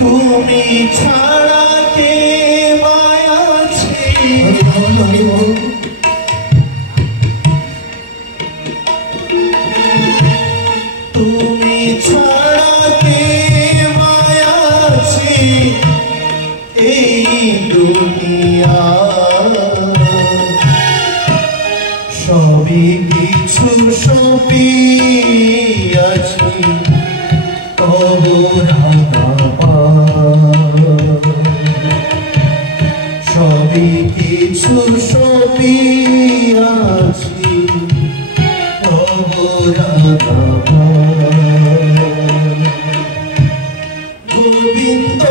তুমি ছাড়া কে আছে তুমি ছাড়া কে আছে এই দুনিয়া সবই কিছু সপিয়াছি সবই কিছু সপিয়াছি গোবিন্দ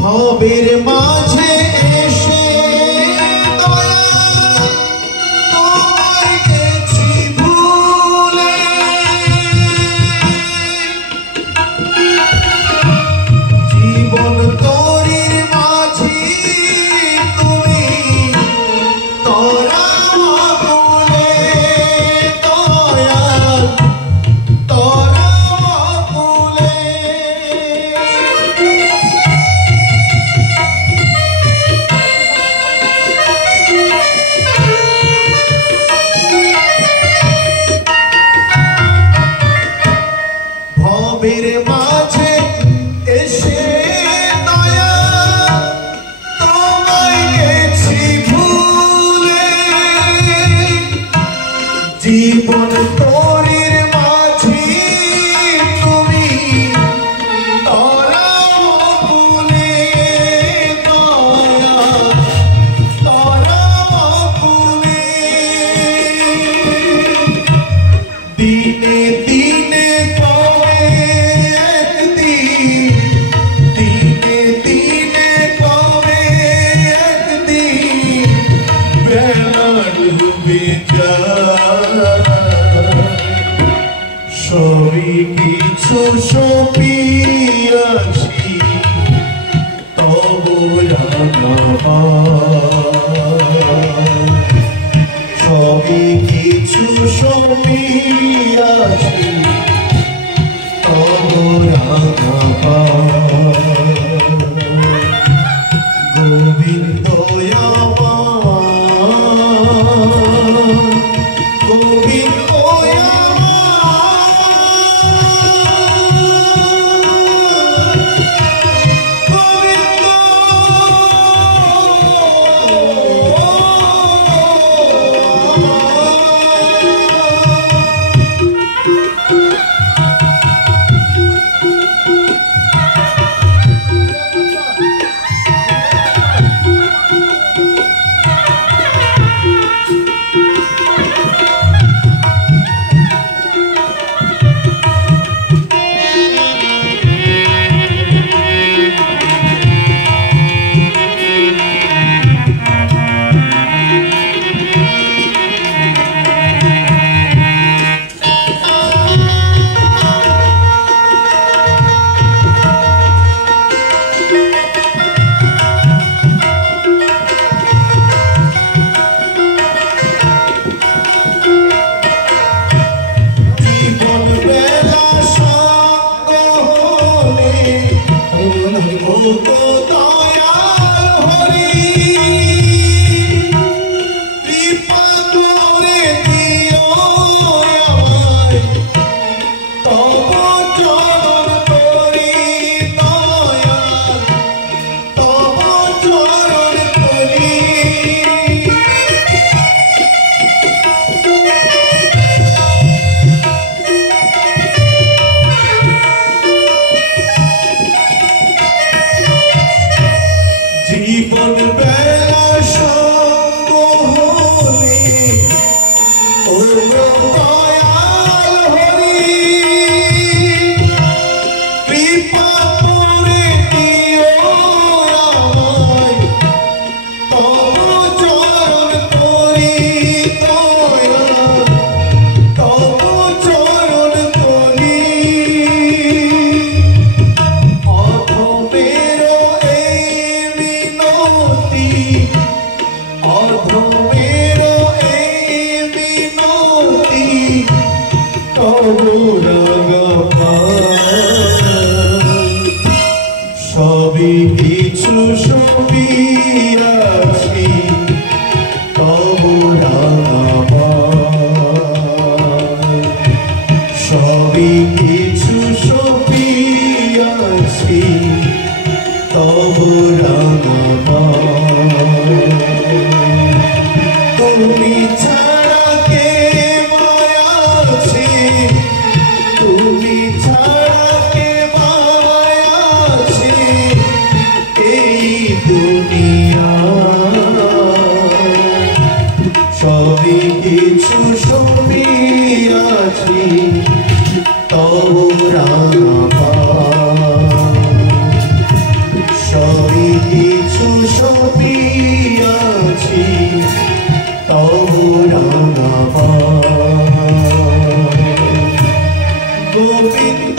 ভবের মাঝে এসে তোমায় গেছি ভুলে জীবন তরির মাঝি তুমি তোরা বলে দয়াল তোরা বলে ভবের মাঝে এসে দয়া তোমায় গেছি ভুলে জীবন তরির মাঝি তুমি তোরা ভুলে দয়া তোরা ভুলে দিনে দিনে সবই কিছু সপিয়াছি তবু সবই কিছু সপিয়াছি তবু গোবিন্দ গোবিন্দ সবই কিছু সবই আছি তবু সবই কিছু সবই আছি তবু তুমি ছাড়া কে মায়া আছে তুমি ছাড়া কে মায়া আছে এই দুনিয়া সবই কিছু সবই আছি তবু সবই কিছু সবই আছি তবু গোবিন্দ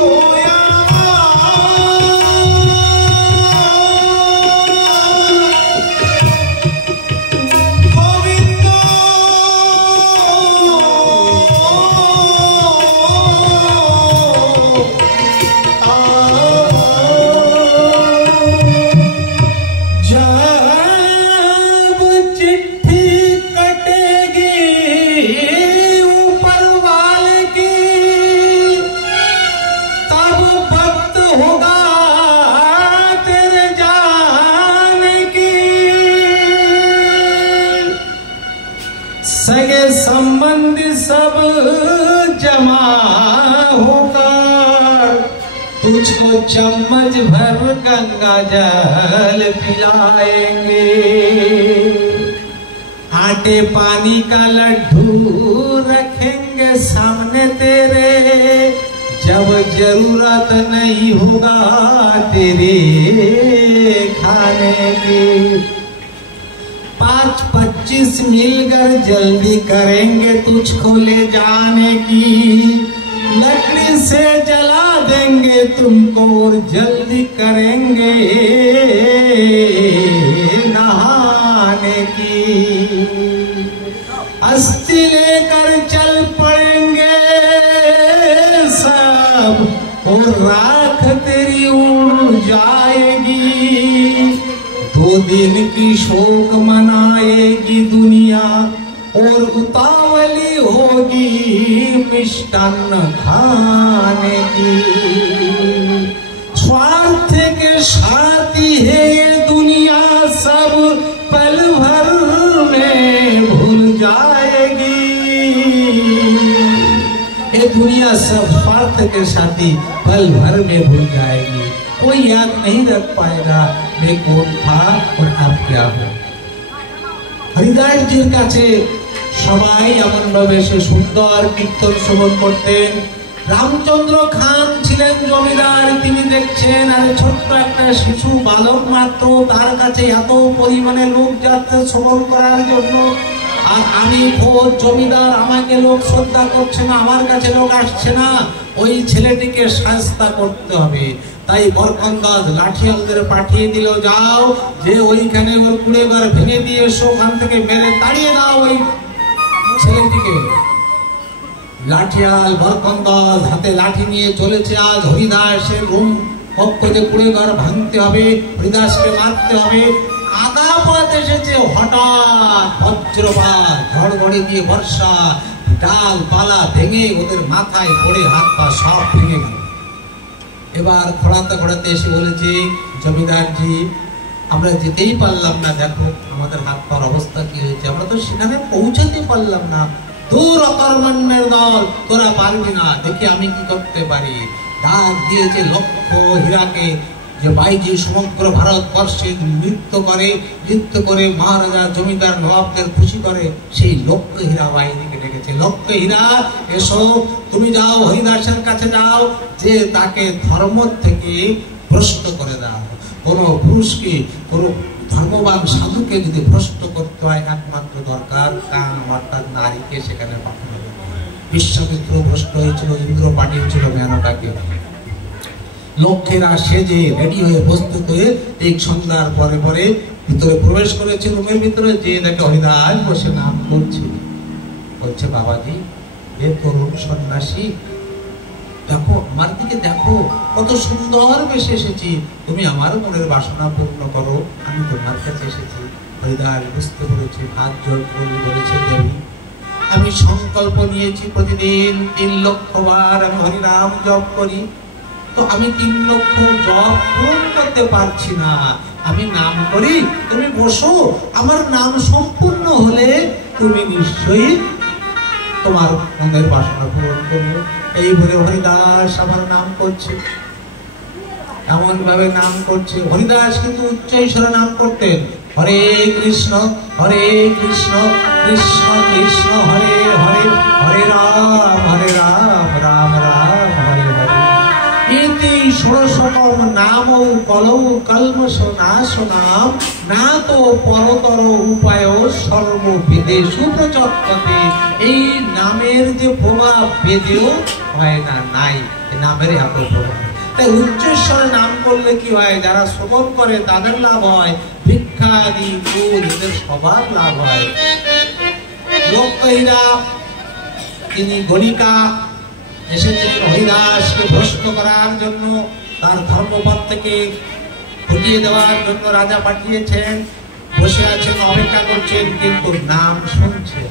सगे संबंधी सब जमा होकर तुझको चम्मच भर गंगा जल पिलाएंगे। आटे पानी का लड्डू रखेंगे सामने तेरे, जब जरूरत नहीं होगा तेरे खाने की। 5-25 मिलकर जल्दी करेंगे तुझको ले जाने की, लकड़ी से जला देंगे तुमको और जल्दी करेंगे नहाने की। अस्थि लेकर चल पड़ेंगे सब और राख तेरी उड़ जाएगी। 2 दिन की शोक मनाएगी दुनिया और उतावली होगी मिष्टान्न खाने की। स्वार्थ के साथी है ये दुनिया सब पल भर में भूल जाएगी। ये दुनिया सब स्वार्थ के साथी पल भर में भूल जाएगी। कोई याद नहीं रख पाएगा मैं कौन था और अब क्या हो। হরিদাস জির কাছে সবাই এমন ভাবে সে সুন্দর কীর্তন শ্রবণ করতেন। রামচন্দ্র খান ছিলেন জমিদার, তিনি দেখছেন আর ছোট্ট একটা শিশু বালক মাত্র, তার কাছে এত পরিমাণে লোক যাচ্ছে শ্রবণ করার জন্য। আর আমি খোদ জমিদার, আমাকে লোক শ্রদ্ধা করছে না, আমার কাছে লোক আসছে না, ওই ছেলেটিকে শাস্তা করতে হবে। তাই বরকন্দাজ লাঠিয়ালদের পাঠিয়ে দিল, যাও যে ওইখানে ওর কুড়ে ঘর ভেঙে দিয়ে এসো, ওখান থেকে মেরে তাড়িয়ে দাও ওই ছেলেটিকে। লাঠিয়াল বরকন্দাজ হাতে লাঠি নিয়ে চলেছে। আজ হরিদাসের রুম পক্ষে কুড়ে ঘর ভাঙতে হবে, হরিদাসকে মারতে হবে। আধা পথ এসেছে, হঠাৎ বজ্রপাত, ঝড় দিয়ে বর্ষা, ডাল পালা ভেঙে ওদের মাথায় পড়ে হাত পা সব ভেঙে গেল। এবার খোঁড়াতে খোঁড়াতে এসে বলেছে, জমিদারজি আমরা যেতেই পারলাম না, দেখো আমাদের হাত পার অবস্থা কি হয়েছে, আমরা তো সেখানে পৌঁছাতে পারলাম না। দূর অকর্মণ্যের দল, তোরা পারবি না, দেখি আমি কি করতে পারি। ডাক দিয়েছে লক্ষ হীরাকে, যে বাইজি সমগ্র ভারতবর্ষে নৃত্য করে মহারাজা জমিদার নবাবদের খুশি করে, সেই লক্ষ হীরা বাহিনীকে ডেকেছে। লক্ষ হীরা এসো, তুমি যাও হরিদাসের কাছে যাও, যে তাকে ধর্ম থেকে ভ্রষ্ট করে দাও। কোন পুরুষকে, কোন ধর্মবান সাধুকে যদি ভ্রষ্ট করতে হয় একমাত্র দরকার কান অর্থাৎ নারীকে সেখানে পাঠানো। বিশ্বামিত্র ভ্রষ্ট হয়েছিল, ইন্দ্র পাঠিয়েছিল মেনকাকে। লক্ষ্মীরা সেজে রেডি হয়ে প্রস্তুত হয়ে ঠিক সন্ধ্যার পরে পরে ভিতরে প্রবেশ করেছে। রুমের ভিতরে যে দেখে হরিদাস বসে নাম করছে। বলছে বাবাজি, এ তরুণ সন্ন্যাসী, দেখো আমার দিকে দেখো, কত সুন্দর বেশে এসেছি, তুমি আমার মনের বাসনা পূর্ণ করো, আমি তোমার কাছে এসেছি। হরিদাস বুঝতে পেরেছি, হাত জোর করে বলেছে, দেবী আমি সংকল্প নিয়েছি প্রতিদিন 3 লক্ষ বার আমি হরিনাম জপ করি, তো আমি 3 লক্ষ জপ পূরণ করতে পারছি না, আমি নাম করি, তুমি বসো, আমার নাম সম্পূর্ণ হলে তুমি নিশ্চয়ই তোমার মনের বাসনা পূরণ করবে। এই বলে হরিদাস আমার নাম করছে, এমন ভাবে নাম করছে। হরিদাস কিন্তু উচ্চ ঈশ্বরে নাম করতেন, হরে কৃষ্ণ কৃষ্ণ কৃষ্ণ হরে হরে, হরে রাম রাম রাম হরে হরে। ইতি ষোড়শকম নাম কলৌ কল্মষ নাশনাম, না তো পরতর উপায় সর্ববেদেষু প্রচক্ষতে। এই নামের যে প্রভাব বেদেও হয় না, নাই নামের এত প্রভাব। তাই উচ্চস্বরে নাম করলে কি হয়, যারা শ্রবণ করে তাদের লাভ হয়, ভিক্ষাদি গুণ এদের সবার লাভ হয়। লোকহীরা তিনি গণিকা এসেছিলেন হরিদাসকে ভ্রষ্ট করার জন্য, তার ধর্মপথ থেকে হটিয়ে দেওয়ার জন্য রাজা পাঠিয়েছেন। বসে আছেন, অপেক্ষা করছেন, কিন্তু নাম শুনছে।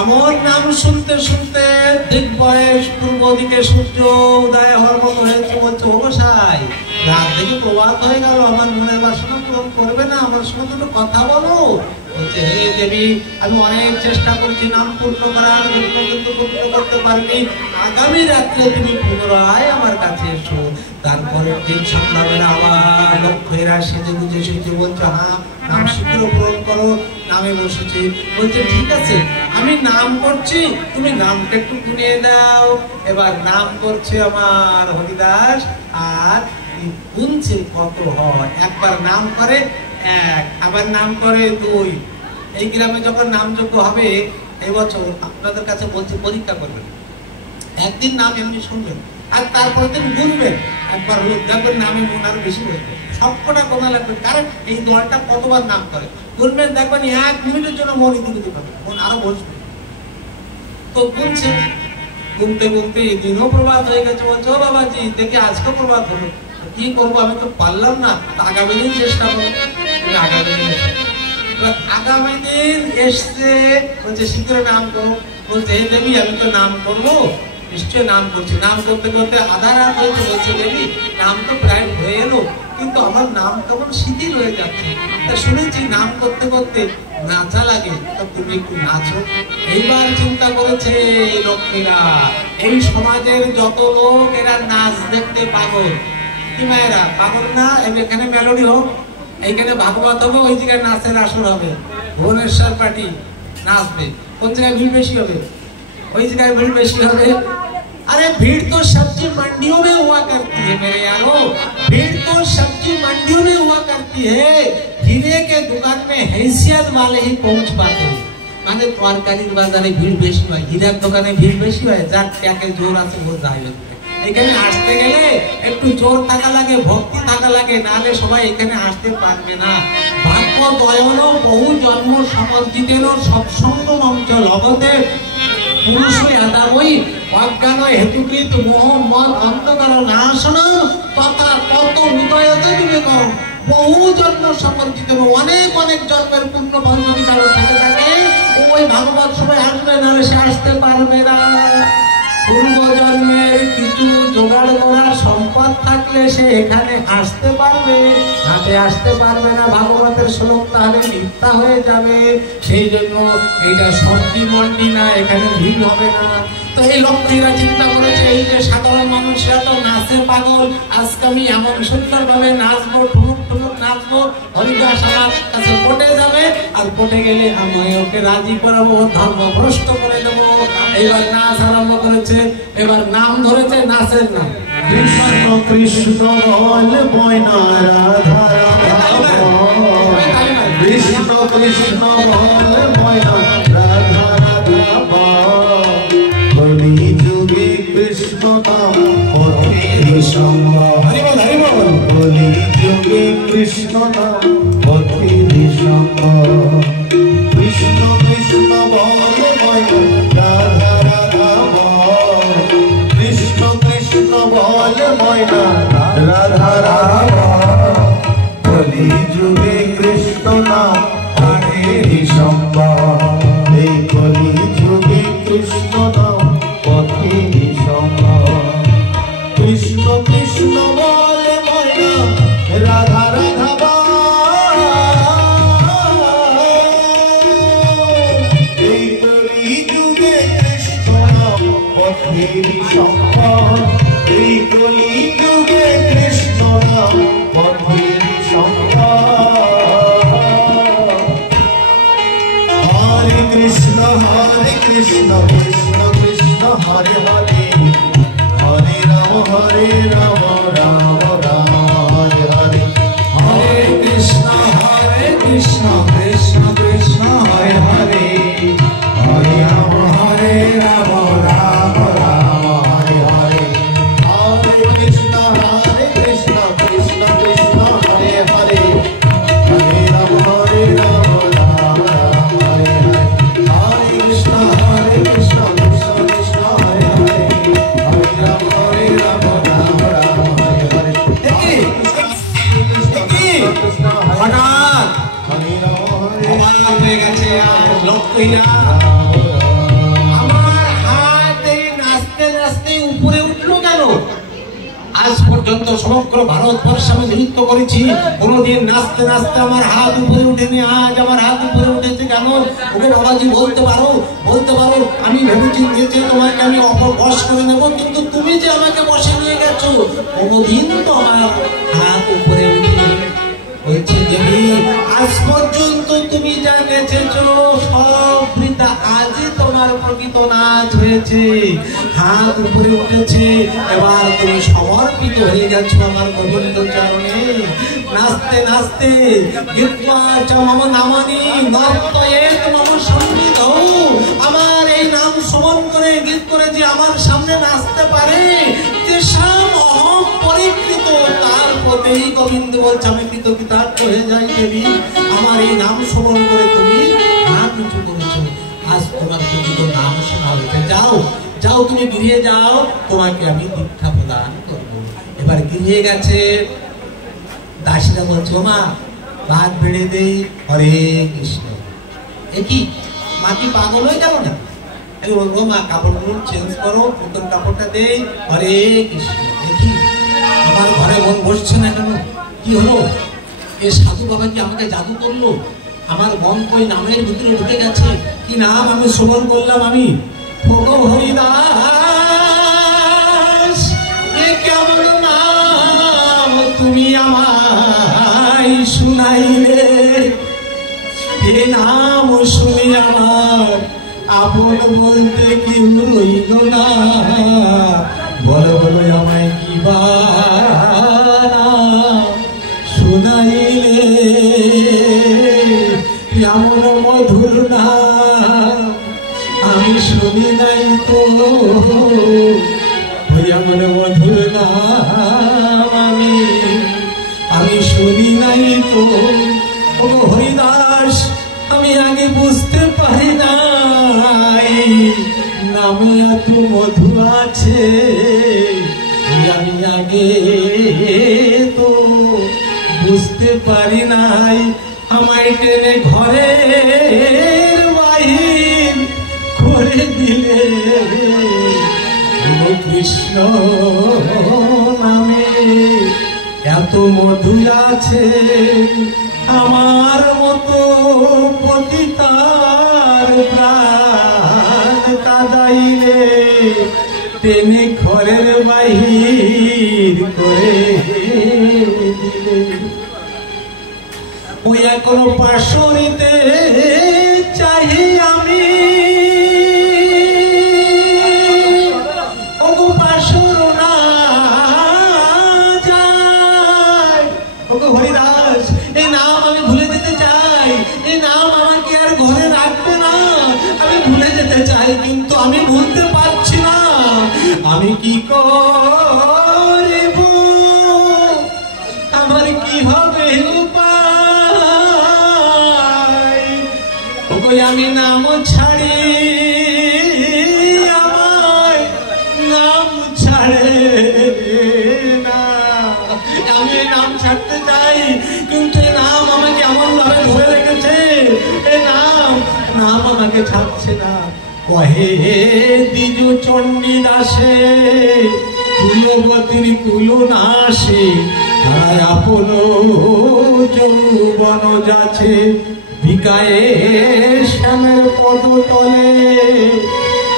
এমন নাম শুনতে শুনতে দিক বয়স পূর্ব দিকে সূর্য উদয় হওয়ার মতো হয়েছে। বলছে, ও গোসাই, রাত থেকে প্রভাত হয়ে গেল, আমার মনের বাসনা পূরণ করবে না, আমার সঙ্গে দুটো কথা বলো। বলছে, হে দেবী, আমি অনেক চেষ্টা করছি নাম পূর্ণ করার জন্য, কিন্তু পূর্ণ করতে পারিনি, আগামী রাত্রে তুমি পুনরায় আমার কাছে এসো। তারপরে দিন সন্ধ্যাবেলা আবার লক্ষ্যেরা সেজে বুঝে এসেছে। বলছে, হ্যাঁ নাম শীঘ্র পূরণ করো। নামে বসেছে। বলছে, ঠিক আছে, আমি নাম করছি, তুমি নামটা একটু গুনিয়ে দাও। এবার নাম করছে আমার হরিদাস, আর গুনছে কত হয়। একবার নাম করে 1, আবার নাম করে 2। এই গ্রামে যখন নামযোগ্য হবে এই বছর, আপনাদের কাছে বলছে পরীক্ষা করবেন, একদিন নাম এমনি শুনবেন, আর তারপরের দিন গুনবেন। একবার হলো দেখবেন নামে মন আরো বেশি হয়েছে, সবকটা কমা লাগবে। কারণ এই দলটা কতবার নাম করে গুনবেন, দেখবেন 1 মিনিটের জন্য মন ইতিমধ্যে পাবে, মন আরো বসবে। তো গুনছে, গুনতে গুনতে দিনও প্রভাত হয়ে গেছে। বলছে, ও বাবাজি, দেখি আজকে প্রভাত হলো, কি করবো, আমি তো পারলাম না, আগামী দিন চেষ্টা করবো। আগামী দিন আগামী দিন এসছে, বলছে শীঘ্র নাম করো। বলছে, হে দেবী, আমি তো নাম করবো, নিশ্চয় নাম করছি। নাম করতে করতে আধা রাত হয়েছে। বলছে, দেবী, নাম তো প্রায় হয়ে এলো, কিন্তু আমার নাম কেমন শিথিল হয়ে যাচ্ছে। তা শুনেছি নাম করতে করতে নাচা লাগে, তা তুমি একটু নাচো। এইবার চিন্তা করেছে লক্ষ্মীরা, এই সমাজের যত লোক এরা নাচ দেখতে পাগল। কি মায়েরা পাগল না? এখানে মেলোডি হোক, এইখানে ভাগবত হবে, ওই জায়গায় নাচের আসর হবে, ভুবনেশ্বর পার্টি নাচবে। কোন জায়গায় ভিড় বেশি হবে? ওই জায়গায় ভিড় বেশি হবে। अरे भीड़ तो सब्जी मंडियों में हुआ करती है मेरे यारो, भीड़ तो सब्जी मंडियों में हुआ करती है, हीरे के दुकान में हैसियत वाले ही पहुंच पाते हैं। माने तरकारीर बाजारे भीड़ बेशी হয়, হীরার দোকানে ভিড় বেশি হয়, যার ট্যাকে জোর আছে ও যায়। এখানে আসতে গেলে একটু জোর থাকা লাগে, ভক্তি থাকা লাগে, নালে সবাই এখানে আসতে পারবে না। ভাগ্য দয়ন বহু জন্ম সমর্জিতের সৎসঙ্গ মঞ্চ লগতে পুরুষ আদাবই অজ্ঞান হেতুকৃত মোহ মত অন্ধকার নাশন তথা তত উদয়তে বিবেক। বহু জন্ম সমর্জিত, অনেক অনেক জন্মের পূর্ণ ফল যদি কারো থেকে থাকে, ওই ভাগবত সবাই আসবে, নাহলে সে আসতে পারবে না। পূর্ব জন্মের কিছু জোগাড় করার সম্পদ থাকলে সে এখানে আসতে পারবে, হাতে আসতে পারবে না। ভাগবতের শ্লোক তাহলে মিথ্যা হয়ে যাবে। সেই জন্য এটা সবজি মন্ডি না, এখানে ভিড় হবে না। তো এই লক্ষ্মীরা চিন্তা করেছে, এই যে সাধারণ মানুষরা তো নাচে পাগল, আজকে আমি এমন সুন্দর ভাবে নাচবো, ঠুনুক ঠুনুক নাচবো, হরিদাস আমার কাছে পটে যাবে, আর পটে গেলে আমি ওকে রাজি করাবো, ধর্ম ভ্রষ্ট করে দেবো। এবার নাচ আরম্ভ করেছে, এবার নাম ধরেছে, নাচের নাম কৃষ্ণ কৃষ্ণ বল ময়না রাধা রাধা বল কৃষ্ণ কৃষ্ণ বল ময়না রাধা রাধা বল কলি যুগে কৃষ্ণ নাম পথের সম্বল কলি যুগে কৃষ্ণ নাম পথের সম্বল কৃষ্ণ কৃষ্ণ বল ময়না রাধা রাধা বল কৃষ্ণ কৃষ্ণ বল ময়না রাধা রাধা কলি যুগে কৃষ্ণ নাম পথের সম্বল এই কলি যুগে কৃষ্ণ নাম পথের সম্বল কৃষ্ণ কৃষ্ণ বল ময়না রাধা রাধা বল এই কলি যুগে কৃষ্ণ নাম পথের সম্বল এই কলি যুগে কৃষ্ণ নাম পথের সম্বল হরে কৃষ্ণ কৃষ্ণ কৃষ্ণ হরে হরে হরে রাম রাম রাম হরে হরে হরে কৃষ্ণ কৃষ্ণ কৃষ্ণ হরে হরে হরে রাম রাম রাম হরে হরে হরে কৃষ্ণ কৃষ্ণ কৃষ্ণ হরে হরে হরে রাম রাম রাম হরে হরে হরে কৃষ্ণ কৃষ্ণ কৃষ্ণ হরে হরে হরে রাম রাম রাম হরে হরে হঠাৎ অবাক হয়ে গেছে আর লক্ষ্যহীনা আমার হাত এই নাচতে নাচতে উপরে উঠলো কেন? আজ পর্যন্ত সমগ্র ভারতবর্ষে আমি নৃত্য করেছি, কোনোদিন নাচতে নাচতে আমার হাত উপরে উঠেনি, আজ আমার হাত উপরে উঠেছে কেন? ওকে বাবাজি বলতে পারো? আমি ভেবেছি যে তোমাকে আমি বশ করে নেব, কিন্তু তুমি যে আমাকে বসে নিয়ে গেছো, কোনোদিন তো আমার হাত উপরে উঠেনি। বলছি দেবী, আজ পর্যন্ত তুমি যা নেচেছো সব বৃথা, আজই তোমার প্রকৃত নাচ হয়েছে, হাত উপরে উঠেছে, এবার তুমি সমর্পিত হয়ে গেছো আমার গোবিন্দ চরণে। নাচতে নাচতে গীতা মম নামানি নর্তয়েত মম সঙ্গীত, আমার এই নাম স্মরণ করে গীত করে যে আমার সামনে নাচতে পারে, তেষাম অহং পরিকৃত, তার পথেই গোবিন্দ বলছে আমি কৃতকৃতার্থ হয়ে যাই। দেবী, আমার এই নাম স্মরণ করে তুমি হাত উঁচু করেছো, আজ তোমার প্রকৃত নাম শোনা হয়েছে। যাও তুমি গৃহে যাও, তোমাকে আমি দীক্ষা প্রদান করবো। এবার গৃহে গেছে, দাসীরা বলছে মা ভাত বেড়ে দেই। হরে কৃষ্ণ। একই মা কি পাগল হয়ে গেল না? বলবো মা কাপড়গুলো চেঞ্জ করো, নতুন কাপড়টা দেই। হরে কৃষ্ণ। দেখি আমার ঘরে মন বসছে না কেন? কি হলো? এ সাধু বাবা কি আমাকে জাদু করলো? আমার মন কই নামের ভিতরে ঢুকে গেছে। কি নাম আমি শ্রবণ করলাম? আমি হরিদাস। এ কেমন নাম তুমি আমায় শুনাইলে? এ নাম শুনি আমার আপন বলতে কি রইল না। বলো আমায় কি বা শুনাইলে? এমন মধুর নাম আমি শুনি নাই তো, এমন মধুর নাম আমি শুনি নাই তো। ও হরিদাস, আমি আগে বুঝতে পারি নাই নামে এত মধু আছে, আমি আগে তো বুঝতে পারি নাই। আমায় টেনে ঘরের বাহির করে দিলে, কৃষ্ণ নামে এত মধু আছে, আমার মতো পতিতার প্রাণ কাঁদাইলে টেনে ঘরের বাহির করে দিলে। ওই এখন পাশরিতে চাই আমি, পাশর না নাম আমাকে আর ঘরে রাখবে না। আমি ভুলে যেতে চাই, কিন্তু আমি ভুলতে পারছি না। আমি কি করব, আমার কি হবে উপায়? ওই আমি নাম ছাড়ি, আমায় নাম ছাড়ে না। আমি নাম ছাড়তে চাই, কিন্তু এই নাম আমাকে এমন ভাবে ধরে রেখেছে। এই নাম আমাকে ছাড়ছে না। কহে দ্বিজু চণ্ডী দাসে, কুলবতীর কুল নাশে, তারাই আপন যৌবন যাচ্ছে, বিকায়ে শ্যামের পদ তলে।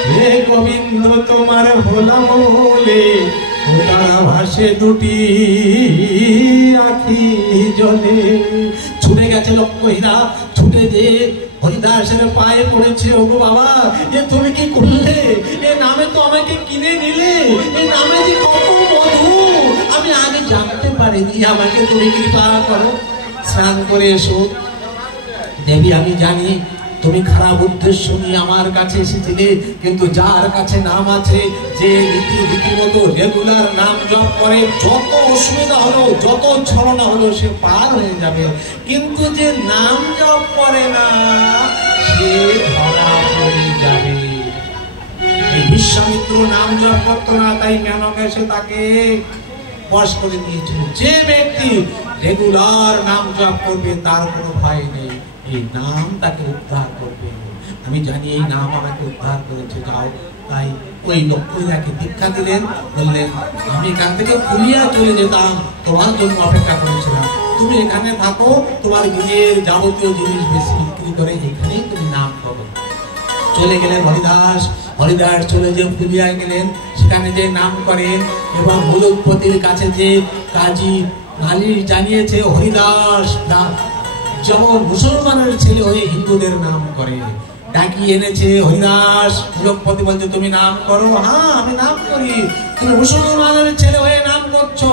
হে গোবিন্দ তোমার হলাম বলে, ও তারা ভাসে দুটি আখি জলে। ছুটে গেছে লক্ষ্য হীরা, ছুটে যে হরিদাসের পায়ে পড়েছে। ওগো বাবা, এ তুমি কি করলে? এ নামে তো আমাকে কিনে নিলে, এ নামে যে কত মধু আমি আগে জানতে পারিনি। আমাকে তুমি কৃপা করো, স্নান করে এসো। দেবী, আমি জানি তুমি খারাপ উদ্দেশ্য নিয়ে আমার কাছে এসেছিলে, কিন্তু যার কাছে নাম আছে, যে রীতিমতো রেগুলার নাম জপ করে, যত অসুবিধা হলো, যত ছলনা হলো, সে পার হয়ে যাবে। কিন্তু যে নাম জপ করে না, সে ধরা পড়ে যাবে। এই বিশ্বামিত্র নাম জপ করতো না, তাই মেনক এসে তাকে বশ করে দিয়েছিল। যে ব্যক্তি রেগুলার নাম জপ করবে, তার কোনো ভয় নেই, এই নাম তাকে উদ্ধার করবে। আমি জানি এই নাম আমাকে উদ্ধার করেছে। যাও। তাই ওই লক্ষ্মীরাকে দীক্ষা দিলেন, বললেন আমি এখান থেকে ফুলিয়া চলে যেতাম, তোমার জন্য অপেক্ষা করেছিলাম। তুমি এখানে থাকো, তোমার গৃহের যাবতীয় জিনিস বেশি বিক্রি করে এখানেই তুমি নাম করো। চলে গেলেন হরিদাস। হরিদাস চলে যে ফুলিয়ায় গেলেন, সেখানে যে নাম করেন, এবং মুলুকপতির কাছে যে কাজী নালিশ জানিয়েছে হরিদাস যেমন মুসলমানের ছেলে হয়ে হিন্দুদের নাম করে, ডাকিয়ে এনেছে। হরিদাস মুলুকপতি বলছে তুমি নাম করো। হ্যাঁ, আমি নাম করি। তুমি মুসলমানের ছেলে হয়ে নাম করছো,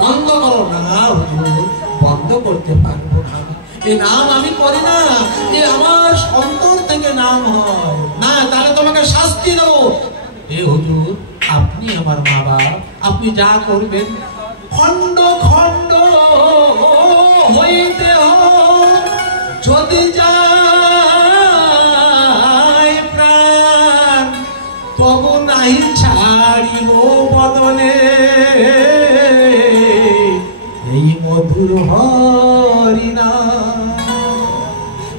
বন্ধ করো। না হুজুর, বন্ধ করতে পারবো না। এই নাম আমি করি না, এ আমার অন্তর থেকে নাম হয় না। তাহলে তোমাকে শাস্তি দেবো। এ হুজুর, আপনি আমার মা বাপ, আপনি যা করবেন খন্ড খন্ড হইতে যদি যায় প্রাণ, তবু নাই ছাড়িব বদনে এই মধুর হরিনাম।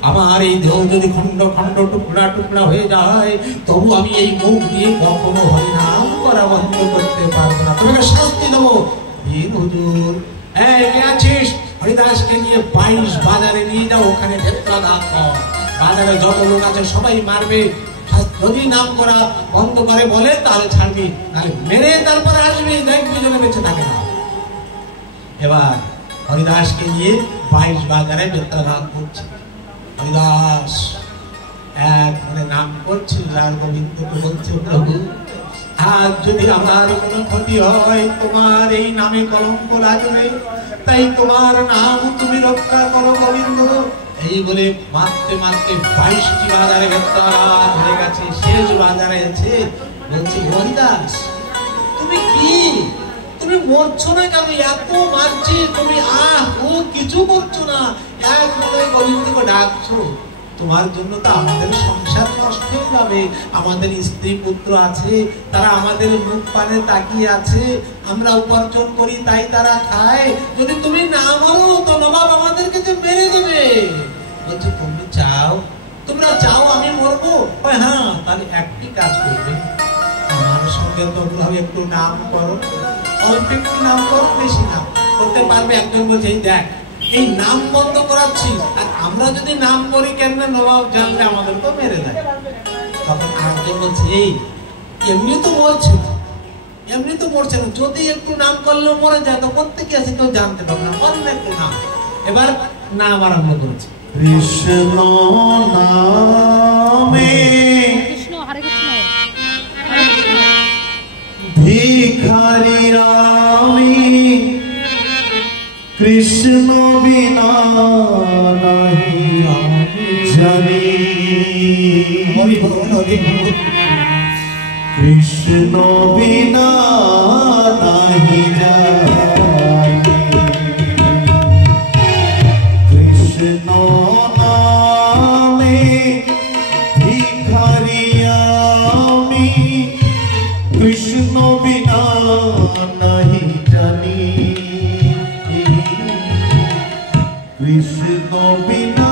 আমার এই দেহ যদি খন্ড খন্ড টুকরা টুকরা হয়ে যায়, তবু আমি এই মুখ দিয়ে কখনো হরিনাম করা বন্ধ করতে পারবো না। তোমাকে শাস্তি দেবো। হুজুর, এই কে আছিস? হরিদাসকে নিয়ে 22 বাজারে নিয়ে যাও, ওখানে ভেত্রাঘাত কর। বাজারে যত লোক আছে সবাই মারবে। যদি নাম করা বন্ধ করে বলে তাহলে ছাড়বি, তাহলে মেরে তারপরে আসবি, দেখবি যেন বেঁচে থাকে না। এবার হরিদাসকে নিয়ে 22 বাজারে ভেত্রাঘাত করছে। হরিদাস এক মনে নাম করছে, আর গোবিন্দকে বলছে প্রভু, আজ যদি আমার কোনো ক্ষতি হয়, তোমার এই নামে কলঙ্ক লাগবে, তাই তোমার নাম তুমি রক্ষা করো গোবিন্দ। এই বলে মারতে মারতে 22টি বাজারে ভেত্রাঘাত হয়ে গেছে। শেষ বাজারে আছে, বলছি হরিদাস তুমি কি, তুমি মরছো না কেন? এত মারছি, তুমি ও কিছু করছো না, এক মনে গোবিন্দকে ডাকছো। তোমার জন্য তো আমাদের সংসার নষ্ট হয়ে যাবে। আমাদের স্ত্রী পুত্র আছে, তারা আমাদের মুখ পানে তাকিয়ে আছে, আমরা উপার্জন করি তাই তারা খায়। যদি তুমি না মারো তো নবাব আমাদেরকে যে মেরে দেবে। বলছে তুমি চাও, তোমরা চাও আমি মরবো? হ্যাঁ, তাহলে একটি কাজ করবে, আমার সঙ্গে তোমরা একটু নাম করো, অল্প একটু নাম করো, বেশি নাম করতে পারবে। একজন বলছে দেখ, এই নাম বন্ধ করাচ্ছি, আর আমরা যদি নাম করি কেন নবাব জানলে আমাদের তো মেরে দেয়। তখন আরেকজন বলছে এই এমনি তো মরছে না, এমনি তো মরছে না, যদি একটু নাম করলেও মরে যায়, তো প্রত্যেকে আছে কেউ জানতে পারবে না, বলেন একটু নাম। এবার নাম আরম্ভ করেছে, কৃষ্ণ নামে কৃষ্ণ হরে কৃষ্ণ ভিখারি রামি, কৃষ্ণ বিনা নাহি জানি কৃষ্ণ বিনা নাহি জানি কৃষ্ণ নামে ভিখারি আমি কৃষ্ণ বিনা নাহি জানি কৃষ্ণ বিনা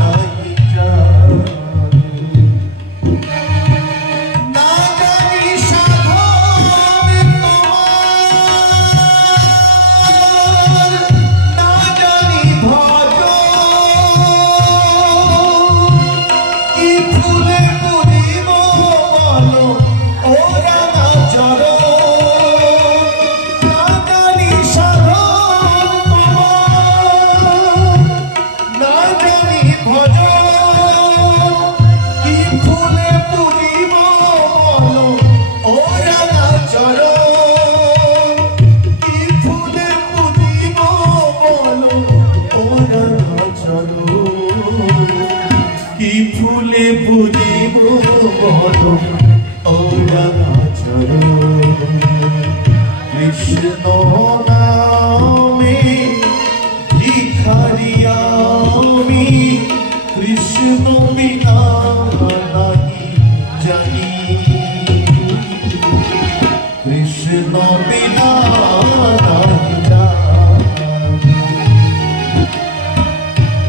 নাহি জানি না জানি সাধন তোমার না জানি ভজন কি ফুলে পুরিব বলো ও রাঙা চরণ না জানি সাধন তোমার না জানি ভজন কি ফুলে পুরিব বলো ও রাঙা চরণ কি ফুলে পুরিব বলো ও রাঙা চরণ কি ফুলে পুজিব বলো ও রাঙা চরণ কৃষ্ণ নামে ভিখারি আমি কৃষ্ণ বিনা নাহি জানি কৃষ্ণ বিনা নাহি জানি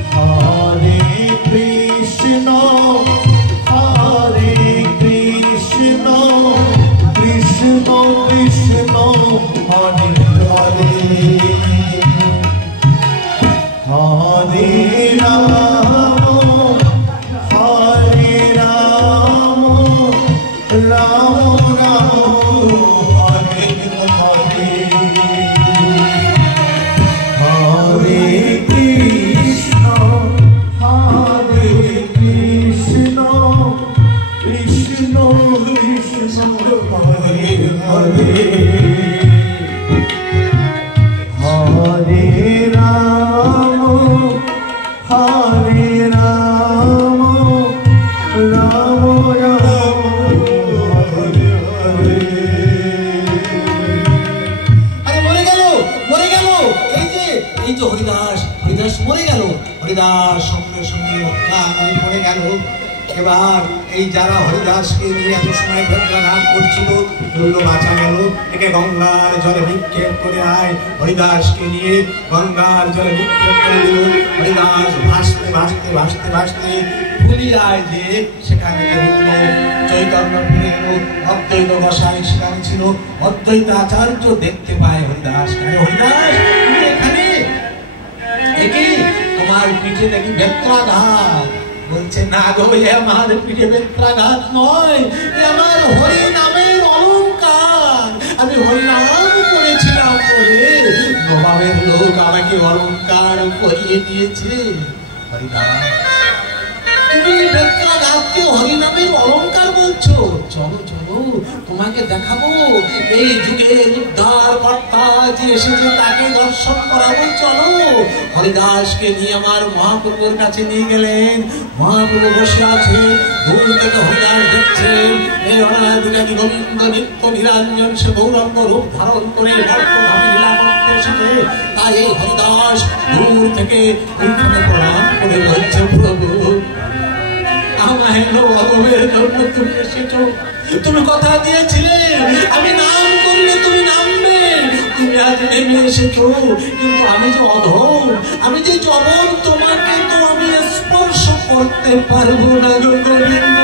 হরে কৃষ্ণ কৃষ্ণ কৃষ্ণ হরে হরে হরে রাম রাম রাম হরে হরে হরে কৃষ্ণ কৃষ্ণ কৃষ্ণ হরে হরে হরে রাম রাম রাম হরে হরে আরে মরে গেল এই যে হরিদাস মরে গেল হরিদাস সঙ্গে সঙ্গে পড়ে গেল এবার এই যারা হরিদাসকে নিয়ে এত সময় ঘাট করছিল বলল বাঁচা গেল একে গঙ্গার জলে নিক্ষেপ করে আয় ফরিদাসকে নিয়ে গঙ্গার জলে নিক্ষেপ করে দিল ফরিদাস ভাসতে ভাসতে ভাসতে ভাসতে ফুলিয়ায় যে সেখানে উঠলো চৈতন্য ফিরে এলো অদ্বৈত গোসাই সেখানে ছিল অদ্বৈত আচার্য দেখতে পায় হরিদাস হরিদাস তুমি এখানে একে তোমার পিঠে নাকি বেত্রাঘাত বলছে না গো আমার পিঠে বেত্রাঘাত নয় আমার হরি নামের অলঙ্কার আমি হরি নাম করেছিলাম বলে নবাবের লোক আমাকে অলঙ্কার পরিয়ে দিয়েছে হরিদাস তুমি বেত্রাঘাতকে হরি নামের অলঙ্কার বলছো চলো চলো তোমাকে দেখাবো এই যুগে উদ্ধার কর্তা যে এসেছে তাকে দর্শন করাবো চলো হরিদাসকে নিয়ে আমার মহাপ্রভুর কাছে নিয়ে গেলেন মহাপ্রভু বসে আছে দূর থেকে হরিদাস দেখছেন এই অনাদিকাদি গোবিন্দ নিত্য নিরঞ্জন সে গৌরঙ্গ রূপ ধারণ করে ভক্তভাবে লীলা করতে এসেছে তাই এই হরিদাস দূর থেকে ওইখানে প্রণাম করে বলছে প্রভু আমায় অগমের জন্য তুমি এসেছো তুমি কথা দিয়েছিলে আমি নাম করলে তুমি নামবে তুমি আজ নেমে এসেছো কিন্তু আমি যে অধম আমি যে জবন তোমাকে তো আমি স্পর্শ করতে পারবো না গো গোবিন্দ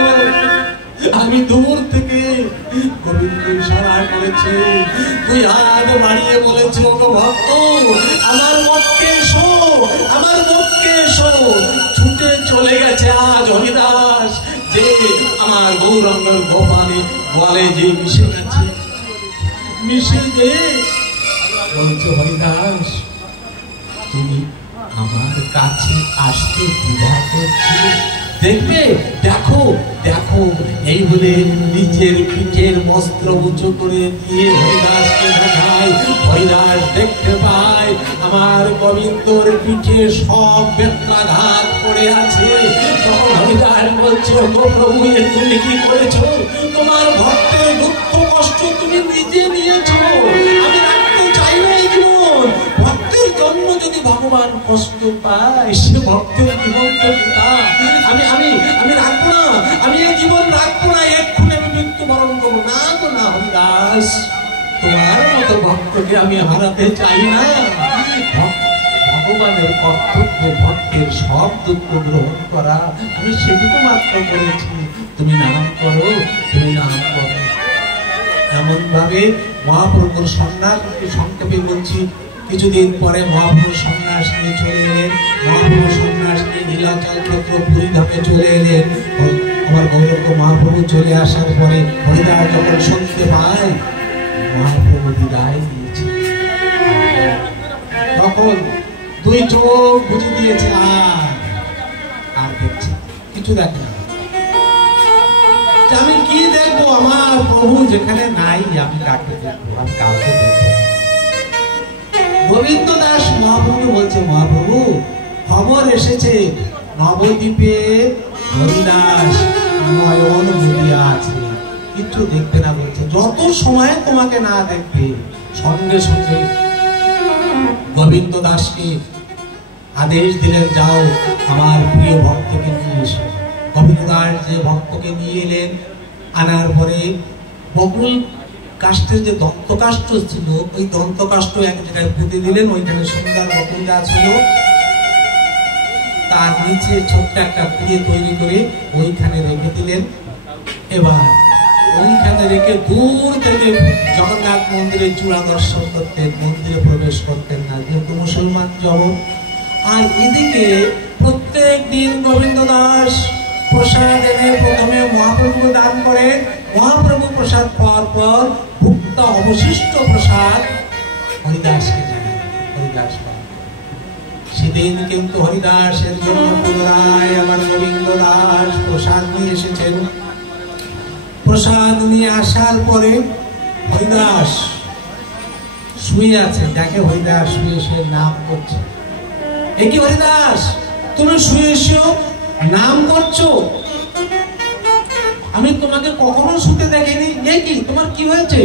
আমি দূর থেকে গোবিন্দ ইশারা করেছে তুই হাত বাড়িয়ে বলেছে ও ভক্ত আমার মতকে এসো আমার মতকে এসো ছুটে চলে গেছে আজ হরিদাস যে আমার গৌরঙ্গের গোপালে বলে যে মিশে গেছে মিশে যে বলছে হরিদাস তুমি আমার কাছে আসতে দ্বিধা করছিলে দেখবে দেখো দেখো দেখো, এই বলে নিজের পিঠের বস্ত্র উঁচু করে দিয়ে হরিদাসকে দেখায়। হরিদাস দেখতে পায় আমার গোবিন্দর পিঠে সব বেত্রাঘাত পড়ে আছে। তখন হরিদাস বলছে, গো প্রভু, এ তুমি কি করেছো? তোমার ভক্তের দুঃখ কষ্ট তুমি নিজে নিয়েছো, আমি রাখতে চাই না এই জীবন। ভক্তের জন্য যদি ভগবান কষ্ট পায়, সে ভক্তের জীবন তো পিতা, আমি আমি আমি রাখবো না, আমি এই জীবন রাখবো না, এক্ষুনি আমি মৃত্যুবরণ করবো। না গো না হরিদাস, তোমার মতো ভক্তকে আমি হারাতে চাই না। ভগবানের কর্তব্য ভক্তের সব দুঃখ গ্রহণ করা, আমি সেটুকু মাত্র করেছি। তুমি নাম করো, তুমি নাম করো। এমন ভাবে মহাপ্রভুর সন্ন্যাস, সংক্ষেপে বলছি, কিছুদিন পরে মহাপ্রভু সন্ন্যাস নিয়ে চলে এলেন। মহাপ্রভু সন্ন্যাস নিয়ে নীলাচল ক্ষেত্র পুরী ধামে চলে এলেন। আমার গৌরব মহাপ্রভু চলে আসার পরে হরিদাস যখন শুনতে পায় মহাপ্রভু বিদায় দিয়েছে, তখন দুই চোখ বুঝে দিয়েছে, আর দেখছে কিছু দেখে না। আমি কি দেখবো? আমার প্রভু যেখানে নাই, আমি কাকে দেখবো? আমি কাউকে দেখবো। গোবিন্দ দাস মহাপ্রভু বলছে, মহাপ্রভু খবর এসেছে নবদ্বীপে হরিদাস নয়ন মুড়িয়া আছে, কিছু দেখবে না বলছে। যত সময় তোমাকে না দেখবে, সঙ্গে সঙ্গে গোবিন্দ দাসকে আদেশ দিলেন, যাও আমার প্রিয় ভক্তকে নিয়ে এসো। গোবিন্দ দাস যে ভক্তকে নিয়ে এলেন, আনার পরে বকুল কাষ্ঠের যে দন্তকাষ্ঠ ছিল, ওই দন্তকাষ্ঠ এক জায়গায় পুঁতে দিলেন। ওইখানে সুন্দর বকুল গাছ ছিল, তার নিচে ছোট্ট একটা কুড়িয়ে তৈরি করে ওইখানে রেখে দিলেন। এবার ওইখানে রেখে দূর থেকে জগন্নাথ মন্দিরের চূড়া দর্শন করতেন, মন্দিরে প্রবেশ করতেন না, যেহেতু মুসলমান জগৎ। আর এদিকে প্রত্যেক দিন গোবিন্দ দাস প্রসাদ এনে প্রথমে মহাপ্রভু দান করেন। মহাপ্রভু প্রসাদ পাওয়ার পর ভুক্ত অবশিষ্ট প্রসাদ হরিদাসকে জানান, হরিদাস পান। সেদিন কিন্তু হরিদাসের জন্য পুনরায় আমার গোবিন্দ দাস প্রসাদ নিয়ে এসেছেন। প্রসাদ নিয়ে আসার পরে হরিদাস শুয়ে আছে, দেখে হরিদাস শুয়ে সে নাম করছে। এ কি হরিদাস, তুমি শুয়ে এসো নাম করছো? আমি তোমাকে কখনো শুতে দেখিনি, এ কি তোমার কি হয়েছে?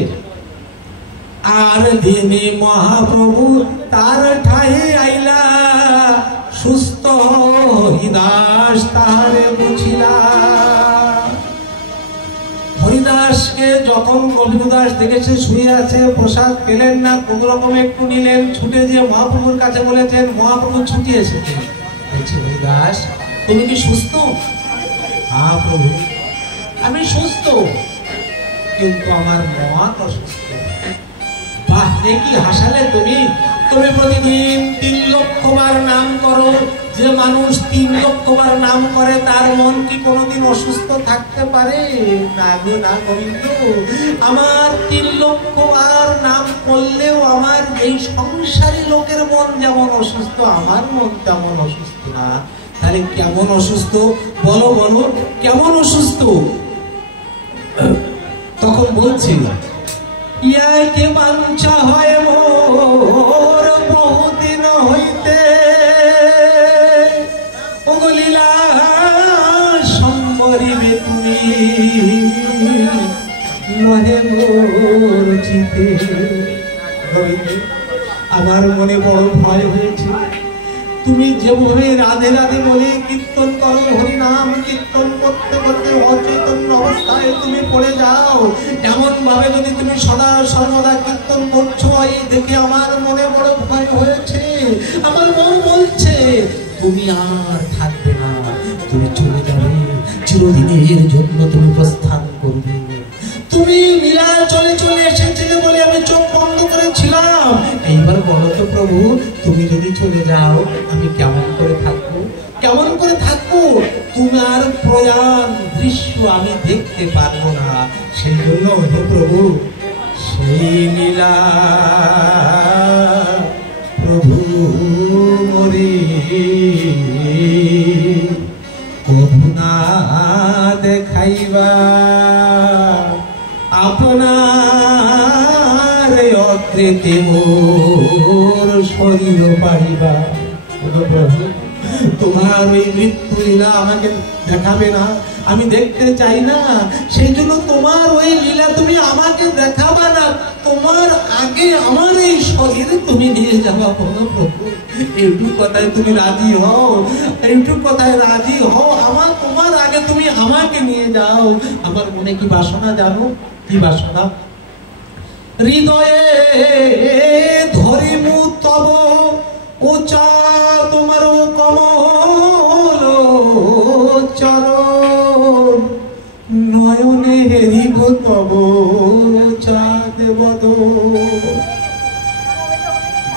আর দিনে মহাপ্রভু তার ঠায়ে আইলা, সুস্থ হরিদাস তাহারে বুঝিলা। হরিদাসকে যখন গোবিন্দ দাস দেখেছে শুয়ে আছে, প্রসাদ পেলেন না, কোন রকম একটু নিলেন, ছুটে যেয়ে মহাপ্রভুর কাছে বলেছেন। মহাপ্রভু ছুটে এসেছেন, বলছে হরিদাস তুমি কি সুস্থ? হ্যাঁ প্রভু আমি সুস্থ, কিন্তু আমার মন অসুস্থ। বাহ, কি হাসালে তুমি! তুমি প্রতিদিন 3 লক্ষ বার নাম করো, যে মানুষ 3 লক্ষ বার নাম করে তার মন কি কোনোদিন অসুস্থ থাকতে পারে? না গো না গোবিন্দ, আমার 3 লক্ষ বার নাম করলেও আমার এই সংসারী লোকের মন যেমন অসুস্থ, আমার মন তেমন অসুস্থ না। তাহলে কেমন অসুস্থ বলো, বলো কেমন অসুস্থ? তখন বলছি, ইয়াকে বাঞ্ছা হয় মোর বহুদিন হইতে, ওগলিলা সম্বরিবে তুমি নহে মোর চিতে। আমার মনে বড় ভয় হয়েছে, তুমি যেভাবে রাধে রাধে বলে কীর্তন করো, হরিনাম কীর্তন করতে করতে অচৈতন্য অবস্থায় তুমি পড়ে যাও, এমন ভাবে যদি তুমি সদা সর্বদা কীর্তন করছো, এই দেখে আমার মনে বড় ভয় হয়েছে। আমার মন বলছে তুমি আর থাকবে না, তুমি চলে যাবে, চিরদিনের জন্য তুমি প্রস্থান করবে। তুমি লীলা চলে চলে এসেছিলে বলে আমি চোখ বন্ধ করেছিলাম। এইবার বলো তো প্রভু, তুমি যদি চলে যাও আমি কেমন করে থাকবো, কেমন করে থাকবো? তোমার প্রয়াণ দৃশ্য আমি দেখতে পারবো না। সেই জন্য হে প্রভু, সেই লীলা প্রভু মরে কভু না দেখাইবা আপনার অকৃতি মোর শরীর পাইবা। তোমার ওই মৃত্যু লীলা আমাকে দেখাবে না, আমি দেখতে চাই না। সেই জন্য তোমার ওই লীলা তুমি আমাকে দেখাবা না, তোমার আগে আমার এই শরীর তুমি নিয়ে যাবা। প্রভু এইটুকু কথায় তুমি রাজি হও, এইটুকু কথায় রাজি হও, আমার তোমার আগে তুমি আমাকে নিয়ে যাও। আমার মনে কি বাসনা জানো? কি বাসনা? হৃদয়ে ধরিমু তব উচা তোমার কমল চরণ, নয়নে হেরিব তব চাঁদ বদন,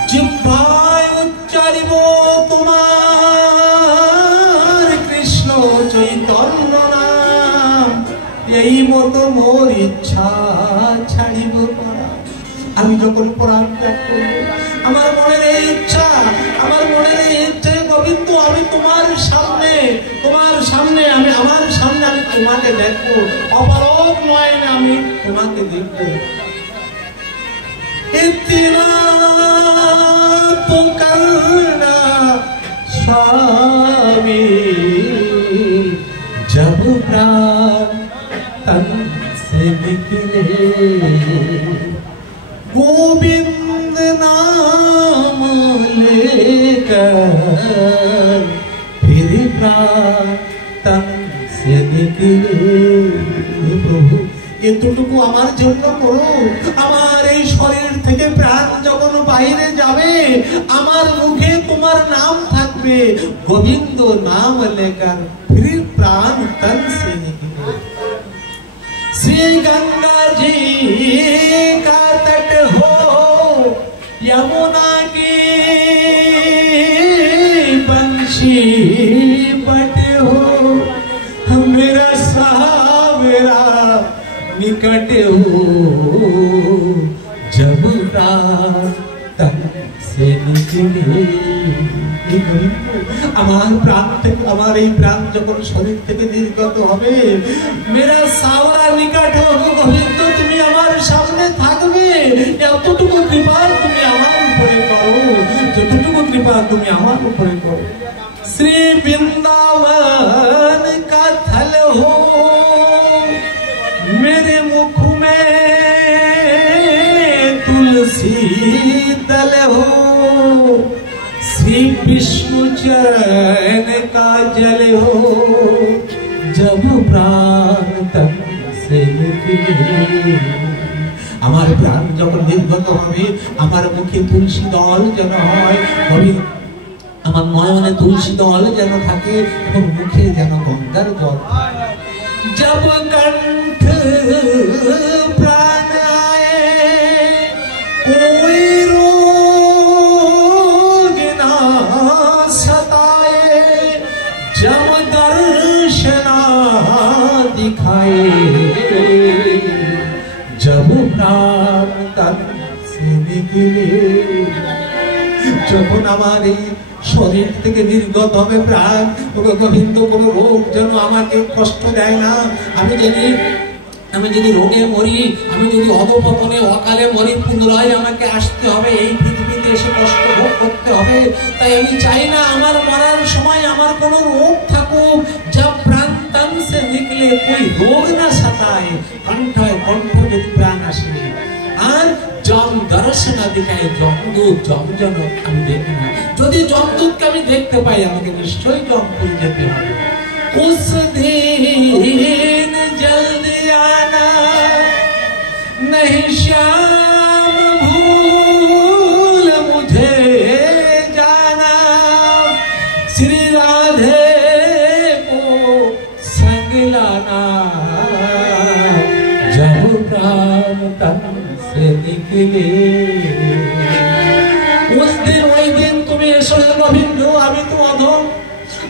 জিহ্বায় উচ্চারিব তোমার কৃষ্ণ চৈতন্য নাম, এই মতো মোর ইচ্ছা ছাড়িব পরাণ। আমি যখন পরাণ ত্যাগ করব, আমার মনের এই ইচ্ছা, আমার মনের এই ইচ্ছে গোবিন্দ, আমি তোমার সামনে আমি আমার সামনে আমি তোমাকে দেখবো, অপরক নয়নে আমি তোমাকে দেখবো। इतना तो करना स्वामी, जब प्राण तन से निकले, गोविंद नाम लेकर फिर प्राण तन से निकले। प्रभु এতটুকু আমার জন্য করো। আমার এই শরীর থেকে প্রাণ যখন বাইরে যাবে, আমার মুখে তোমার নাম থাকবে, গোবিন্দ নাম লেकर फिर प्राण तन से निकले। श्री गंगा जी का तट हो, यमुना की बंशी बट हो, मेरा सावरा निकट हो, जब प्राण तन से निकले। আমার প্রাণ থেকে, আমার এই প্রাণ যখন শরীর থেকে নির্গত হবে, মেরা সাওয়ারা নিকট হবে, গোবিন্দ তুমি আমার সামনে থাকবে। এতটুকু কৃপা তুমি আমার উপরে করো, যতটুকু কৃপা তুমি আমার উপরে করো। শ্রী বৃন্দাবন का थल हो, मेरे मुख में तुलसी दल हो, श्री विष्णु चरण का जल हो, जब प्राण तन से निकले। আমার প্রাণ যখন নির্গত হবে, আমার মুখে তুলসী দল যেন হয়, আমার নয়নে তুলসী দল যেন থাকে এবং মুখে যেন গঙ্গার জল। जब कंठ प्राण आए, कोई रोग ना सताए, जब दर्शना दिखाए, जब प्राण तन से निकले। যখন আমার এই শরীর থেকে নির্গত হবে প্রাণ, গোবিন্দ কোনো রোগ যেন আমাকে কষ্ট দেয় না। আমি যদি রোগে মরি, আমি যদি অধপতনে অকালে মরি, পুনরায় আমাকে আসতে হবে, এই পৃথিবীতে এসে কষ্ট ভোগ করতে হবে। তাই আমি চাই না আমার মরার সময় আমার কোনো রোগ থাকুক। যা প্রাণ তন সে নিকলে, কোই রোগ না সতায়, কণ্ঠ যদি প্রাণ আসে। আর জম দর্শন দিখায়, যমদূত যমজন আমি দেখি না। যদি যমদূতকে আমি দেখতে পাই, আমাকে নিশ্চয়ই যমপুর যেতে হবে। उस दिन जल्दी आना, नहीं श्याम भूल मुझे जाना, श्री राधे को संग लाना, जब प्राण तन से निकले। उस दिन वही दिन তুমি এসো গোবিন্দ, আমি তো অধম,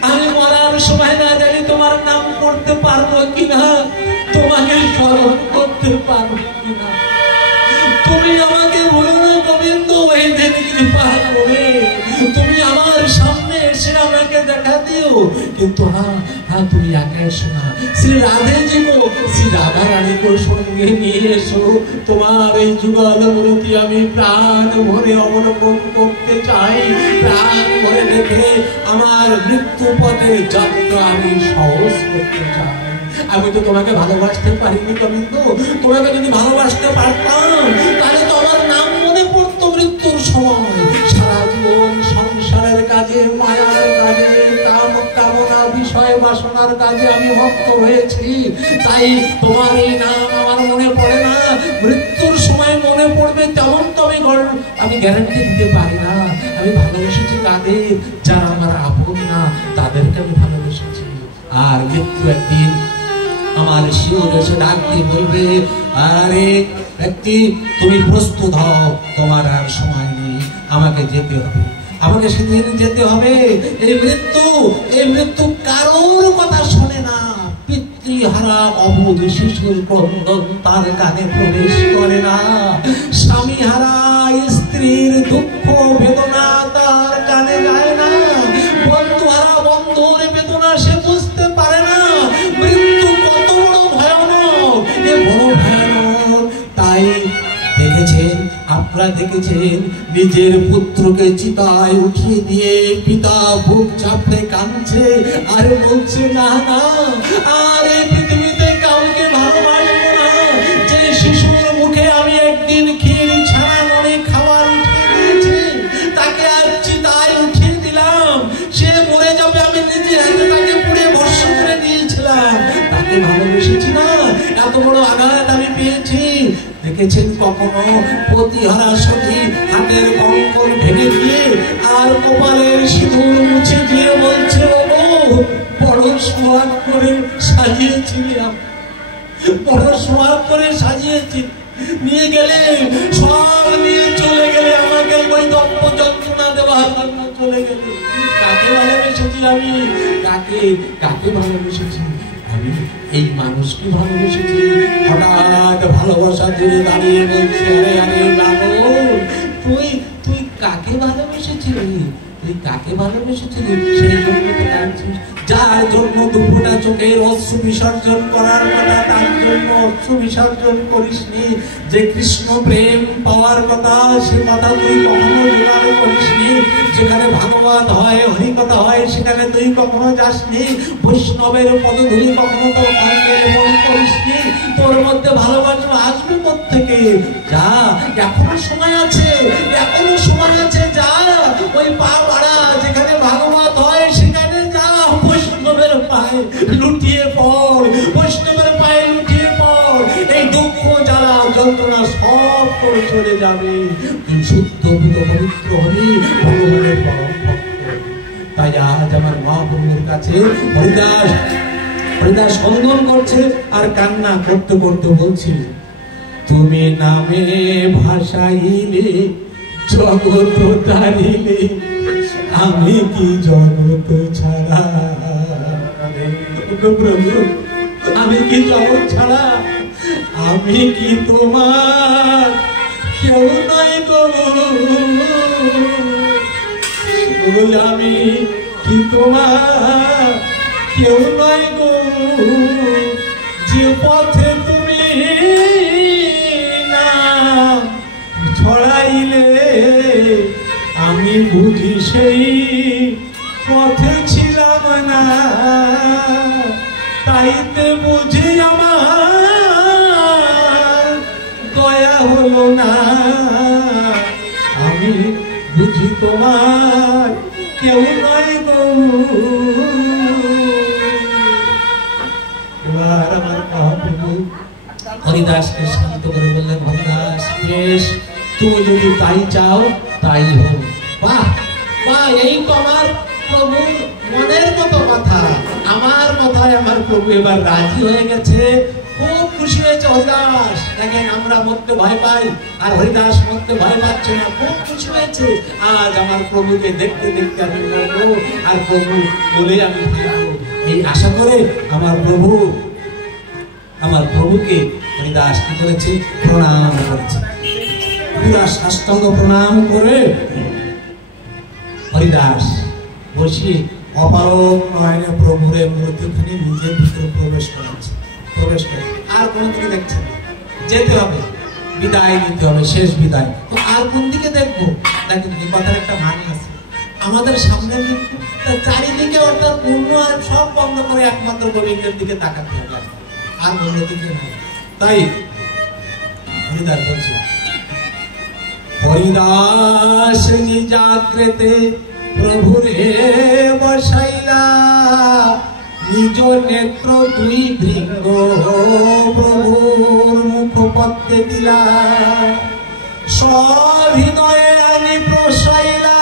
আমি মরার সময় না জানি তোমার নাম করতে পারবো কিনা, তোমাকে স্মরণ করতে পারবো কিনা। তুমি আমাকে বলো না গোবিন্দ, এই দিন কৃপা করে তুমি আমার সামনে এসে আমাকে দেখা দিও। কিন্তু হ্যাঁ হ্যাঁ, তুমি একা এসো না, শ্রী রাধে জীবো, শ্রী রাধা রানীকে সঙ্গে নিয়ে এসো। তোমার এই যুগলমূর্তি আমি প্রাণ ভরে অবলম্বন করতে চাই, প্রাণ ভরে দেখে আমার মৃত্যু পথের যাত্রা আমি সহজ করতে চাই। আমি তো তোমাকে ভালোবাসতে পারিনি গোবিন্দ, তোমাকে যদি ভালোবাসতে পারতাম তাহলে তো আমার নাম মনে পড়তো মৃত্যুর সময়। সারা জীবন সংসারের কাজে, মায়ার কাজে, কামনা বিষয় বাসনার কাজে আমি ভক্ত হয়েছি, তাই তোমার এই নাম আমার মনে পড়ে না। মৃত্যুর সময় মনে পড়বে তেমন তো আমি গ্যারান্টি দিতে পারি না। আমি ভালোবেসেছি তাদের যারা আমার আপন না, তাদেরকে আমি ভালোবেসেছি। আর মৃত্যু একদিন আমার শিওর এসে ডাক দিয়ে বলবে, আরে ব্যক্তি তুমি প্রস্তুত হও, তোমার আর সময় নেই, আমাকে যেতে হবে, আমাকে সেদিন যেতে হবে। এই মৃত্যু কারোর কথা শোনে না। পিতৃহারা অবুধ শিশুর ক্রন্দন তার কানে প্রবেশ করে না। স্বামীহারা স্ত্রীর দুঃখ বেদনা তার কানে যায় না। বন্ধুহারা বন্ধুর বেদনা সে বুঝতে পারে না। মৃত্যু কত বড় ভয়ানক, এ বড় ভয়ানক। তাই দেখেছেন, আপনারা দেখেছেন, নিজের পুত্রকে চিতায় উঠিয়ে দিয়ে পিতা বুক চাপড়ে কাঁদছে আর বলছে, না না, আর এই পৃথিবীতে কাউকে ভালোবাসবো না। যে শিশুর মুখে আমি একদিন ক্ষীর ছাড়া অনেক খাবার উঠিয়ে দিয়েছি, তাকে আজ চিতায় উঠিয়ে দিলাম। সে মরে যাবে, আমি নিজে হাতে তাকে পুড়ে ভস্ম করে দিয়েছিলাম। তাকে ভালোবেসেছি না, এত বড় আঘাত আমি পেয়েছি। দেখেছেন কখনো পতিহারা সতী হাতের কঙ্কন ভেঙে দিয়ে আর কপালের সিঁদুর মুছে দিয়ে বলছে, ও বড় সোহাগ করে সাজিয়েছিলাম, বড় সোহাগ করে সাজিয়েছি, নিয়ে গেলে সব নিয়ে চলে গেলে, আমাকে ওই দম্প যন্ত্রণা দেওয়ার জন্য চলে গেলে। কাকে ভালোবেসেছি আমি, কাকে ভালোবেসেছি আমি? এই মানুষকে ভালোবেসেছি। হঠাৎ ভালোবাসা জুড়ে দাঁড়িয়ে বলছে, আরে আরে লালন, তুই কাকে ভালোবেসেছিলি? তুই কাকে ভালোবেসেছিলি? সেই জন্য তো কাঁদছিস। যার জন্য দুপুরটা চোখের অশ্রু বিসর্জন করার কথা, তার জন্য অশ্রু বিসর্জন করিসনি। যে কৃষ্ণ প্রেম পাওয়ার কথা, সে কথা তুই কখনো জোগাড় করিসনি। যেখানে ভাগবত হয়, হরিকথা হয়, সেখানে তুই কখনো যাসনি। বৈষ্ণবের পদধূলি কখনো তোর অঙ্গে মন করিসনি। তোর মধ্যে ভালোবাসা আসবে কোত্থেকে? যা, এখনো সময় আছে, এখনো সময় আছে, যা ওই পা পাড়া যেখানে ভাগবত হয় সেখানে যা, বৈষ্ণবের পায়ে লুটিয়ে পড়, বৈষ্ণবের পায়ে লুটিয়ে পড়। এই দুঃখ জ্বালা যন্ত্রণা সব করে চলে যাবে। তুই শুদ্ধ পবিত্র হবি, ভগবানের পরম ভক্ত। তাই আজ আমার মা বোনের কাছে হরিদাস বন্দন করছে আর কান্না করতে করতে বলছি, তুমি নামে ভাসাইলে জগৎ তারিলে, আমি কি জগৎ ছাড়া? প্রভু, আমি কি জগৎ ছাড়া? আমি কি তোমার কেউ নাই গো? আমি কি তোমার কেউ নাই গো? যে পথে তুমি না ছড়াইলে, আমি বুঝি সেই পথে ছিলাম না। তাইতে বুঝি আমার দয়া হলো না। আমি বুঝি তোমার কেউ নয় গো। এবার আমার মহাপ্রভু হরিদাসকে শান্ত করে বললেন, হরিদাস বেশ, তুমি যদি তাই চাও তাই হোক। বাহ বাহ, এই তো আমার প্রভুর মনের মতো কথা। আমার কথায় আমার প্রভু এবার রাজি হয়ে গেছে, খুব খুশি হয়েছে হরিদাস। দেখেন, আমরা মরতে ভয় পাই আর হরিদাস মরতে ভয় পাচ্ছে না, খুব খুশি হয়েছে। আজ আমার প্রভুকে দেখতে দেখতে আমি বলবো আর প্রভু বলে আমি থাকবো, এই আশা করে আমার প্রভুকে হরিদাস কি করেছে? প্রণাম করেছে। হরিদাস সাষ্টাঙ্গ প্রণাম করে হরিদাস বসে অপারক নয়নে প্রভুরে মূর্তিখানি নিজের ভিতরে প্রবেশ করাচ্ছে, প্রবেশ করে আর কোন দিকে দেখছে না, যেতে হবে, বিদায় নিতে হবে, শেষ বিদায়। তো আর কোন দিকে দেখবো? দেখেন এই কথার একটা মানে আছে, আমাদের সামনে চারিদিকে অর্থাৎ পূর্ণ আর সব বন্ধ করে একমাত্র গোবিন্দের দিকে তাকাতে হবে, আর অন্য দিকে নয়। তাই হরিদাস বলছে, হরিদাস নিজাগ্রেতে প্রভুরে বসাইলা, নিজ নেত্র দুই ভৃঙ্গ প্রভুর মুখপদ্মে দিলা, সহৃদয়ে আনি প্রসাইলা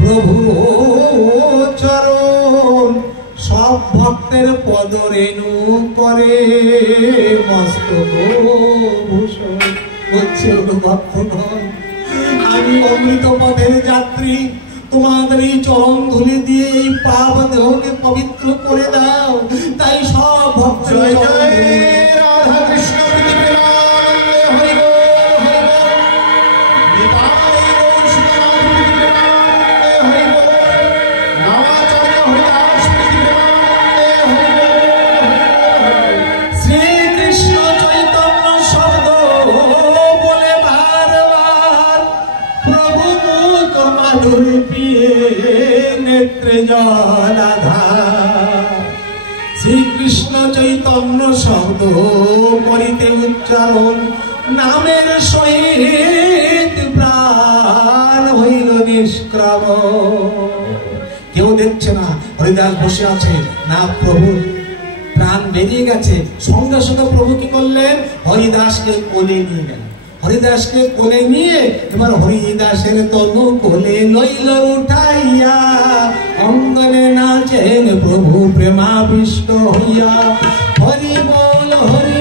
প্রভু চরণ, সব ভক্তের পদরেণু করে মস্তক ভূষণ। হচ্ছে ভক্তগণ, আমি অমৃত পথের যাত্রী, তোমাদের এই চরণ ধুলি দিয়ে এই পাপ দেহকে পবিত্র করে দাও। তাই সব ভক্ত রাধা কৃষ্ণ শ্রীকৃষ্ণ চৈতন্য শব্দ বলে বারবার প্রভু মুখ মাধুরী পিয়ে নেত্রে জলাধার। শ্রীকৃষ্ণ চৈতন্য শব্দ করিতে উচ্চারণ, নামের সহিত প্রাণ হইল নিষ্ক্রমণ। কেউ দেখছে না, হরিদাস বসে আছে না, প্রভু প্রাণ বেরিয়ে গেছে। সঙ্গে সঙ্গে প্রভু কি করলেন? হরিদাসকে কোলে নিয়ে গেলেন। হরিদাসকে কোলে নিয়ে এবার হরিদাসের তনু কোলে লইল উঠাইয়া, অঙ্গনে নাচেন প্রভু প্রেমাবিষ্ট হইয়া। হরি বল বলে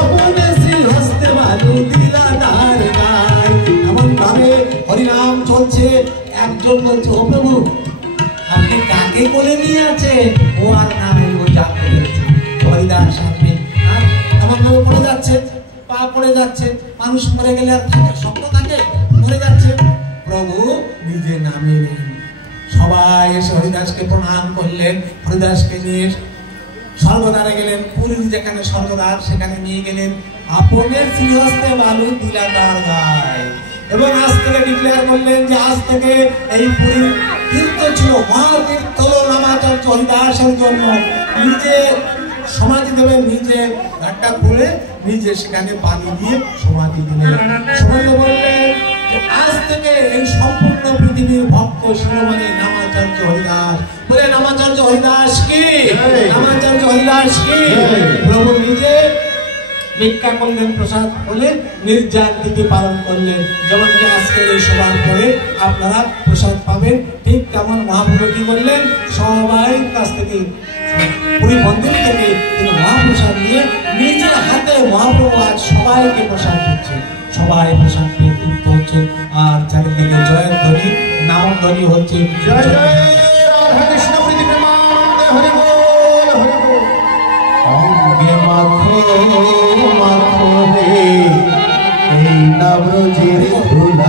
আপনে শ্রী হস্তে বালু দিলা তার গায়। এমন ভাবে হরিনাম চলছে। একজন বলছে, ও প্রভু আপনি কাকে কোলে নিয়ে আছে? ও আর নাম জানতে পেরেছে হরিদাস আপনি। আর এমন ভাবে পড়ে যাচ্ছে, পা পড়ে যাচ্ছে। মানুষ মরে গেলে আর থাকে স্বপ্ন থাকে? মরে যাচ্ছে। প্রভু নিজে নামে নেন। সবাই এসে হরিদাসকে প্রণাম করলেন। হরিদাসকে নিয়ে স্বর্গদ্বারে গেলেন। পুরীর যেখানে স্বর্গদ্বার সেখানে নিয়ে গেলেন। আপনের শ্রীহস্তে বালু দিলা তার গায়। এবং আজ থেকে ডিক্লেয়ার করলেন যে আজ থেকে এই পুরীর তীর্থ ছিল মহাতীর্থ রামাচার্য হরিদাসের জন্য। নিজে সমাধি দেবেন, নিজে ঘাটটা খুলে নিজে সেখানে পানি দিয়ে সমাধি দিলেন। সমাধি বললেন যে আজ থেকে এই সম্পূর্ণ পৃথিবীর ভক্ত শিরোমণি নামাচার্য হরিদাস। বলে নামাচার্য হরিদাস কি, নামাচার্য হরিদাস কি। প্রভু নিজে ভিক্ষা করলেন, প্রসাদ বলে নির্যাত দিকে পালন করলেন। যেমন কি আজকে এই সবার পরে আপনারা প্রসাদ পাবেন, ঠিক তেমন মহাপ্রভু কি করলেন? সবাই কাছ থেকে পুরী মন্দির থেকে তিনি মহাপ্রসাদ নিয়ে নিজের হাতে মহাপ্রভু আজ সবাইকে প্রসাদ দিচ্ছে। সবাই প্রসাদ পেয়ে তৃপ্ত হচ্ছে। আর চারিদিকে জয়ের ধ্বনি, নাম ধ্বনি হচ্ছে। জয় জয়